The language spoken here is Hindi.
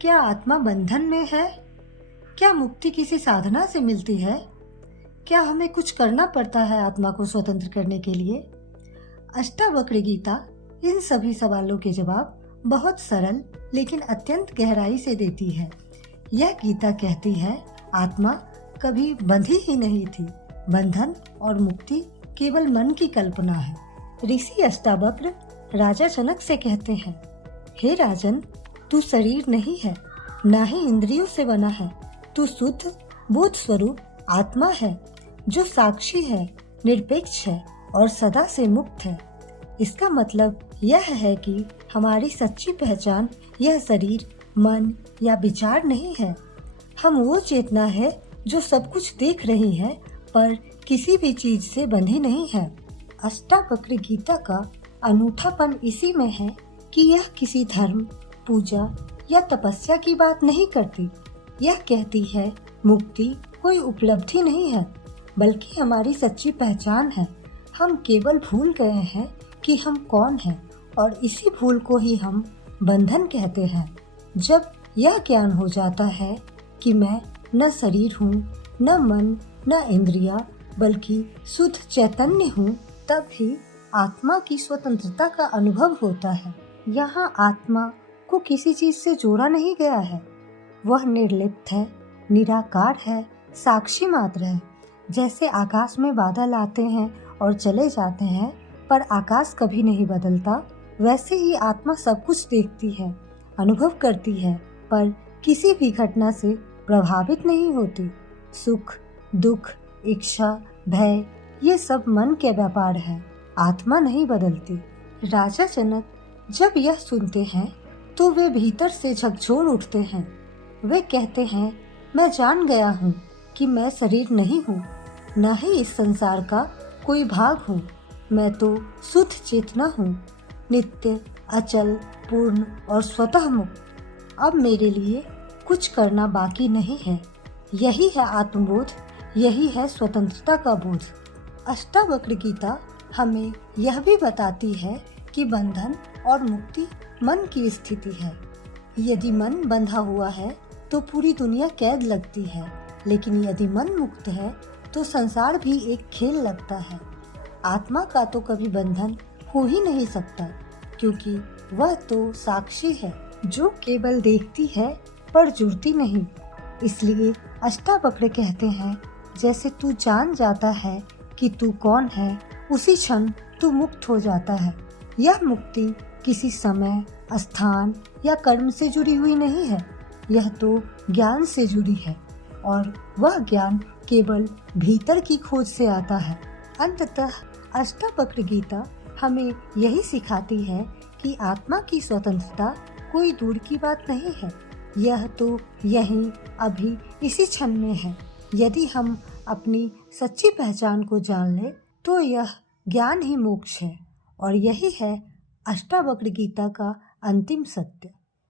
क्या आत्मा बंधन में है? क्या मुक्ति किसी साधना से मिलती है? क्या हमें कुछ करना पड़ता है आत्मा को स्वतंत्र करने के लिए? अष्टावक्र गीता इन सभी सवालों के जवाब बहुत सरल लेकिन अत्यंत गहराई से देती है। यह गीता कहती है, आत्मा कभी बंधी ही नहीं थी। बंधन और मुक्ति केवल मन की कल्पना है। ऋषि अष्टावक्र राजा जनक से कहते हैं, हे राजन, तू शरीर नहीं है, ना ही इंद्रियों से बना है। तू शुद्ध बोध स्वरूप आत्मा है, जो साक्षी है, निरपेक्ष है और सदा से मुक्त है। इसका मतलब यह है कि हमारी सच्ची पहचान यह शरीर, मन या विचार नहीं है। हम वो चेतना है जो सब कुछ देख रही है पर किसी भी चीज से बंधी नहीं है। अष्टावक्र गीता का अनूठापन इसी में है कि यह किसी धर्म, पूजा या तपस्या की बात नहीं करती। यह कहती है मुक्ति कोई उपलब्धि नहीं है, बल्कि हमारी सच्ची पहचान है। हम केवल भूल गए हैं कि हम कौन हैं और इसी भूल को ही हम बंधन कहते हैं। जब यह ज्ञान हो जाता है कि मैं न शरीर हूँ, न मन, न इंद्रिया, बल्कि शुद्ध चैतन्य हूँ, तब ही आत्मा की स्वतंत्रता का अनुभव होता है। यहाँ आत्मा को किसी चीज से जोड़ा नहीं गया है। वह निर्लिप्त है, निराकार है, साक्षी मात्र है। जैसे आकाश में बादल आते हैं और चले जाते हैं पर आकाश कभी नहीं बदलता, वैसे ही आत्मा सब कुछ देखती है, अनुभव करती है, पर किसी भी घटना से प्रभावित नहीं होती। सुख, दुख, इच्छा, भय, ये सब मन के व्यापार है, आत्मा नहीं बदलती। राजा जनक जब यह सुनते हैं तो वे भीतर से झकझोर उठते हैं। वे कहते हैं, मैं जान गया हूँ कि मैं शरीर नहीं हूँ, न ही इस संसार का कोई भाग हूँ। मैं तो शुद्ध चेतना हूँ, नित्य, अचल, पूर्ण और स्वतः मुक्त। अब मेरे लिए कुछ करना बाकी नहीं है। यही है आत्मबोध, यही है स्वतंत्रता का बोध। अष्टावक्र गीता हमें यह भी बताती है कि बंधन और मुक्ति मन की स्थिति है। यदि मन बंधा हुआ है तो पूरी दुनिया कैद लगती है, लेकिन यदि मन मुक्त है तो संसार भी एक खेल लगता है। आत्मा का तो कभी बंधन हो ही नहीं सकता, क्योंकि वह तो साक्षी है जो केवल देखती है पर जुड़ती नहीं। इसलिए अष्टावक्र कहते हैं, जैसे तू जान जाता है कि तू कौन है, उसी क्षण तू मुक्त हो जाता है। यह मुक्ति किसी समय, स्थान या कर्म से जुड़ी हुई नहीं है, यह तो ज्ञान से जुड़ी है, और वह ज्ञान केवल भीतर की खोज से आता है। अंततः अष्टावक्र गीता हमें यही सिखाती है कि आत्मा की स्वतंत्रता कोई दूर की बात नहीं है, यह तो यहीं अभी इसी क्षण में है। यदि हम अपनी सच्ची पहचान को जान लें तो यह ज्ञान ही मोक्ष है, और यही है अष्टावक्र गीता का अंतिम सत्य।